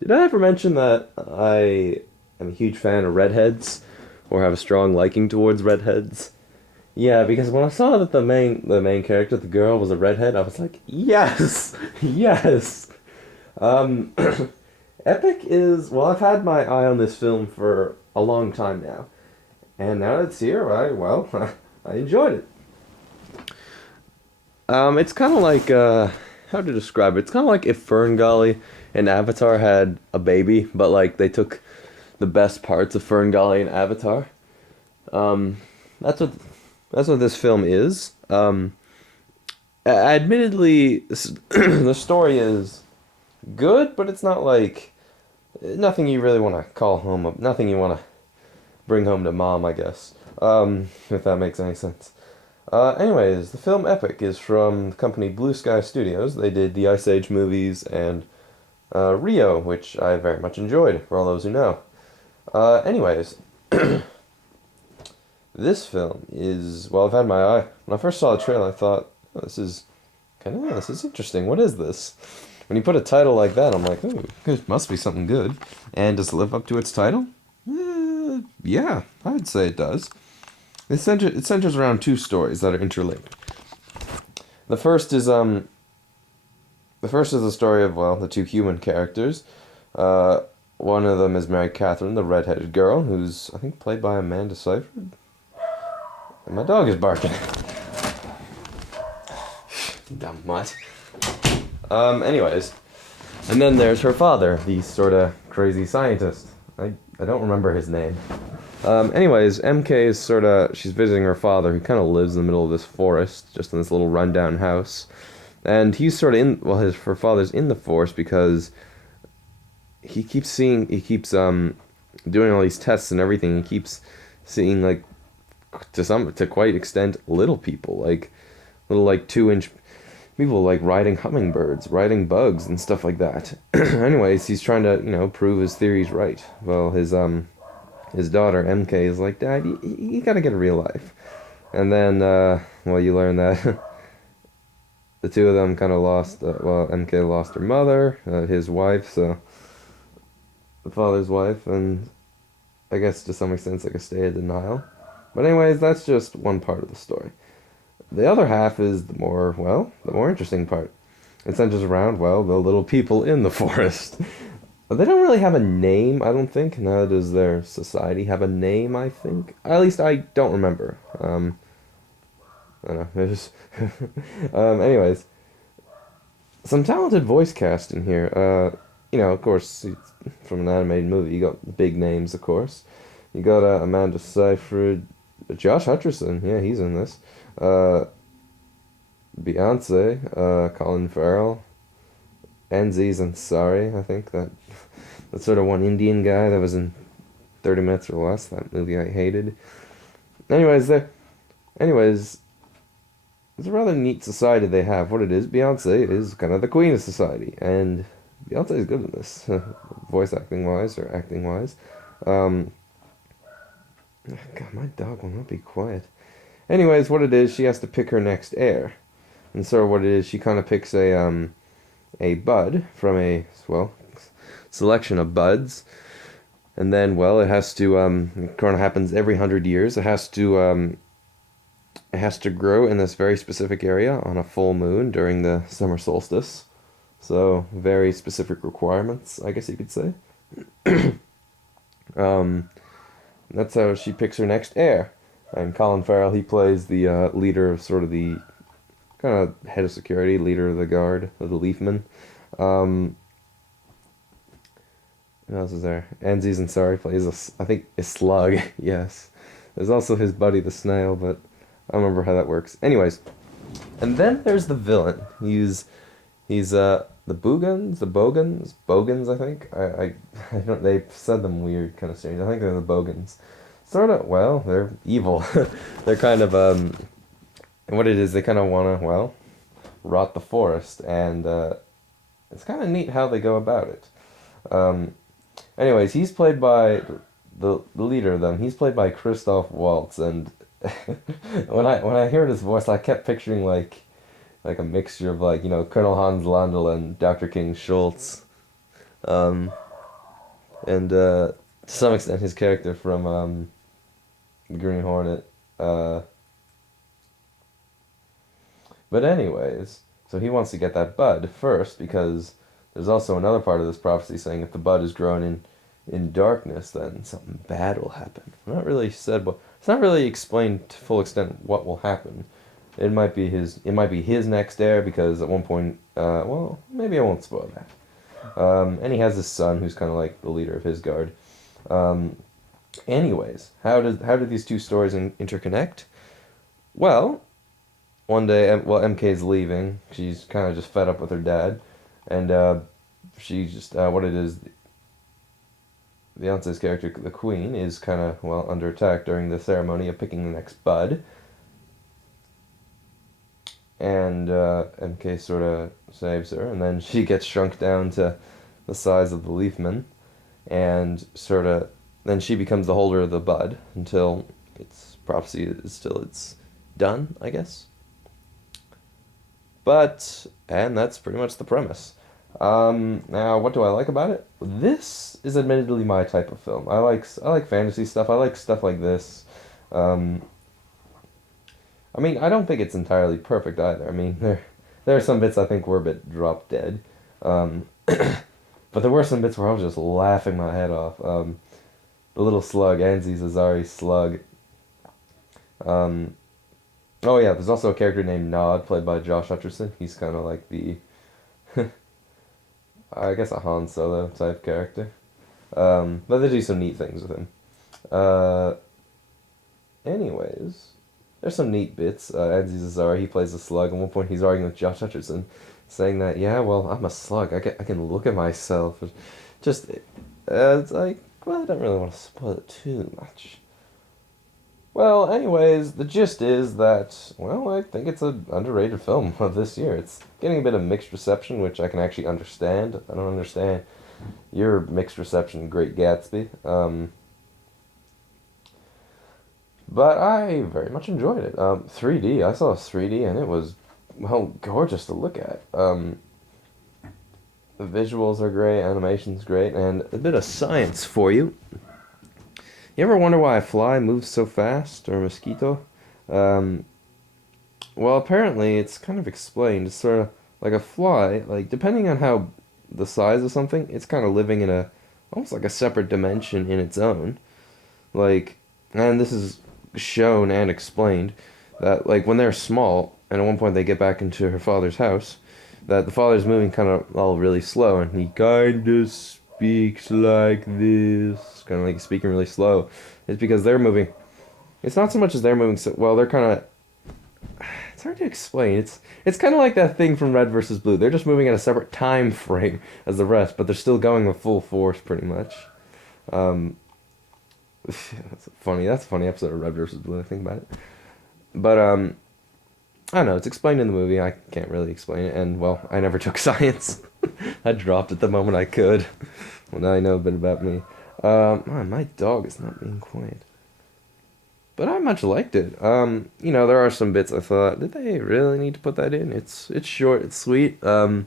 Did I ever mention that I am a huge fan of redheads, or have a strong liking towards redheads? Yeah, because when I saw that the main character, the girl, was a redhead, I was like, yes, yes. Um, Epic is well. I've had my eye on this film for a long time now, and now that it's here, I enjoyed it. It's kind of like how to describe it? It's kind of like if Ferngully and Avatar had a baby, but like they took the best parts of Ferngully and Avatar. Um, that's what that's what this film is. Admittedly, the story is good, but it's not like nothing you really want to call home. Nothing you want to bring home to mom, I guess. If that makes any sense. Anyways, the film Epic is from the company Blue Sky Studios. They did the Ice Age movies and Rio, which I very much enjoyed, for all those who know. Anyways, this film is, well, I've had my eye. When I first saw the trailer, I thought, oh, this is interesting. What is this? When you put a title like that, I'm like, oh, it must be something good. And does it live up to its title? Yeah, I'd say it does. It centers around two stories that are interlinked. The first is the first is the story of, well, the two human characters. Uh, One of them is Mary Catherine, the redheaded girl, who's I think played by Amanda Seyfried. And my dog is barking. Dumb mutt. Anyways, and then there's her father, the sort of crazy scientist. I don't remember his name. Anyways, MK is sort of she's visiting her father, who kind of lives in the middle of this forest, just in this little rundown house, and he's sort of in. Well, his her father's in the forest because he keeps doing all these tests and everything. He keeps seeing like to quite extent little people like little like 2 inch people like riding hummingbirds, riding bugs and stuff like that. Anyways, he's trying to prove his theories right. Well, his daughter MK is like, Dad, you gotta get a real life. And then well, you learn that the two of them kind of lost. Well, MK lost her mother, his wife, so the father's wife, and I guess to some extent it's like a state of denial. But anyways, that's just one part of the story. The other half is the more interesting part. It centers around, well, the little people in the forest. They don't really have a name, I don't think. Neither does their society have a name, I think. At least I don't remember. I don't know. There's anyways, some talented voice cast in here. Of course, it's from an animated movie, you got big names, of course. You got Amanda Seyfried, Josh Hutcherson, yeah, he's in this. Uh, Beyonce, Colin Farrell, Aziz Ansari, I think that sort of one Indian guy that was in 30 Minutes or Less, that movie I hated. Anyways, anyways, it's a rather neat society they have. What it is, Beyonce is kind of the queen of society, and Beyonce is good in this, voice acting wise or acting wise. Um, God, my dog will not be quiet. Anyways, what it is, she has to pick her next heir, and so what it is, she kind of picks a bud from a selection of buds, and then it has to it kind of happens every 100 years. It has to grow in this very specific area on a full moon during the summer solstice. So very specific requirements, I guess you could say. Um, that's how she picks her next heir. And Colin Farrell, he plays the leader of sort of the kind of head of security, leader of the guard of the Leafmen. Um, what else is there? Aziz Ansari plays I think a slug. Yes, there's also his buddy the snail, but I don't remember how that works. Anyways, and then there's the villain. He's Bogans, I think. I don't. They said them weird, kind of strange. I think they're the Bogans. Sort of. Well, they're evil. They're kind of and what it is, they kind of want to rot the forest, and it's kind of neat how they go about it. Um, Anyways, he's played by the leader of them. He's played by Christoph Waltz, and when I heard his voice, I kept picturing a mixture of Colonel Hans Landl and Dr. King Schultz. and to some extent his character from Green Hornet. Uh, but anyways, so he wants to get that bud first because there's also another part of this prophecy saying if the bud is grown in darkness, then something bad will happen. Not really said, but it's not really explained to full extent what will happen. It might be his. It might be his next heir because at one point, well, maybe I won't spoil that. And he has this son who's kind of like the leader of his guard. Um, anyways, how did these two stories interconnect? Well, one day, MK's leaving. She's kind of just fed up with her dad, and she just what it is. Beyonce's character, the queen, is kind of under attack during the ceremony of picking the next bud, and MK sort of saves her, and then she gets shrunk down to the size of the leafman, and sort of then she becomes the holder of the bud until its prophecy is still it's done, I guess. And that's pretty much the premise. Now, what do I like about it? This is admittedly my type of film. I like fantasy stuff. I like stuff like this. Um, I mean, I don't think it's entirely perfect either. I mean, there are some bits I think were a bit drop dead, but there were some bits where I was just laughing my head off. The little slug, Anzi Zazari slug. Um, oh yeah, there's also a character named Nod, played by Josh Hutcherson. He's kind of like the, I guess a Han Solo type character. But they do some neat things with him. Uh, anyways, there's some neat bits. Anzi Zazari, he plays a slug. At one point, he's arguing with Josh Hutcherson, saying that, yeah, well, I'm a slug. I can look at myself. Just, it's like, well, I don't really want to spoil it too much. Well, anyways, the gist is that, well, I think it's an underrated film of this year. It's getting a bit of mixed reception, which I can actually understand. I don't understand your mixed reception, Great Gatsby. But I very much enjoyed it. 3D, I saw 3D and it was, well, gorgeous to look at. The visuals are great, animation's great, and a bit of science for you. You ever wonder why a fly moves so fast, or a mosquito? Um, well, apparently it's kind of explained. It's sort of like a fly, like, depending on how the size of something, it's kind of living in almost like a separate dimension in its own. Like, and this is shown and explained that like when they're small and at one point they get back into her father's house, that the father's moving kind of all really slow and he kind of speaks like this, kind of like speaking really slow. It's because they're moving. It's not so much as they're moving so well. They're kind of. It's hard to explain. It's kind of like that thing from Red versus Blue. They're just moving at a separate time frame as the rest, but they're still going with full force pretty much. Um, that's funny. That's a funny episode of Red versus Blue. I think about it. But I don't know. It's explained in the movie. I can't really explain it, and well, I never took science. I dropped it the moment I could. Well, now I know a bit about me. Man, my dog is not being quiet. But I much liked it. There are some bits I thought, did they really need to put that in? It's short, it's sweet. My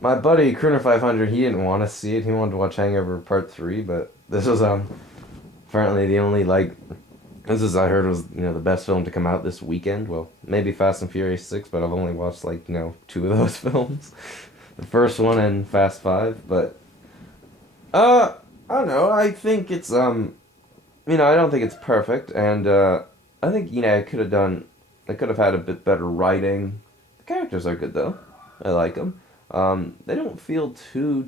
buddy Crooner 500, he didn't want to see it. He wanted to watch Hangover Part 3, but this was apparently the only this is I heard was the best film to come out this weekend. Well, maybe Fast and Furious 6, but I've only watched two of those films. The first one and Fast 5, but I don't know. I think it's I don't think it's perfect, and I think I could have had a bit better writing. The characters are good though. I like them. They don't feel too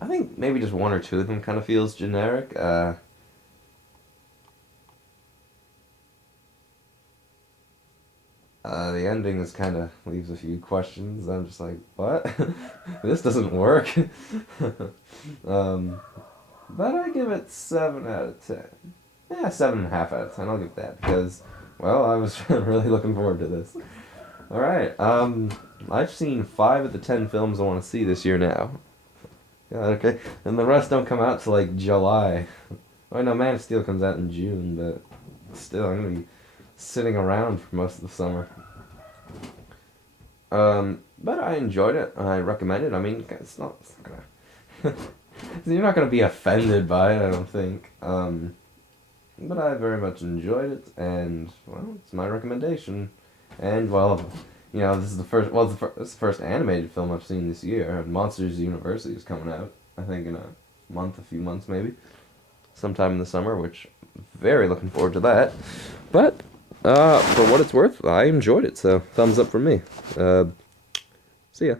I think maybe just one or two of them kind of feels generic. The ending is kind of leaves a few questions. I'm just like, what? This doesn't work. um, but I give it 7 out of 10. Yeah, 7.5 out of 10. I'll give that because, well, I was really looking forward to this. All right. I've seen 5 of the 10 films I want to see this year now. Yeah, okay. And the rest don't come out till July. Oh no, Man of Steel comes out in June, but still, I'm gonna be sitting around for most of the summer. But I enjoyed it. I recommend it. I mean, it's not gonna So you're not gonna be offended by it, I don't think. But I very much enjoyed it, and well, it's my recommendation. And well, this is the first. Well, it's the first animated film I've seen this year. Monsters University is coming out. I think in a few months maybe, sometime in the summer. Which very looking forward to that. But for what it's worth, I enjoyed it. So thumbs up from me. See ya.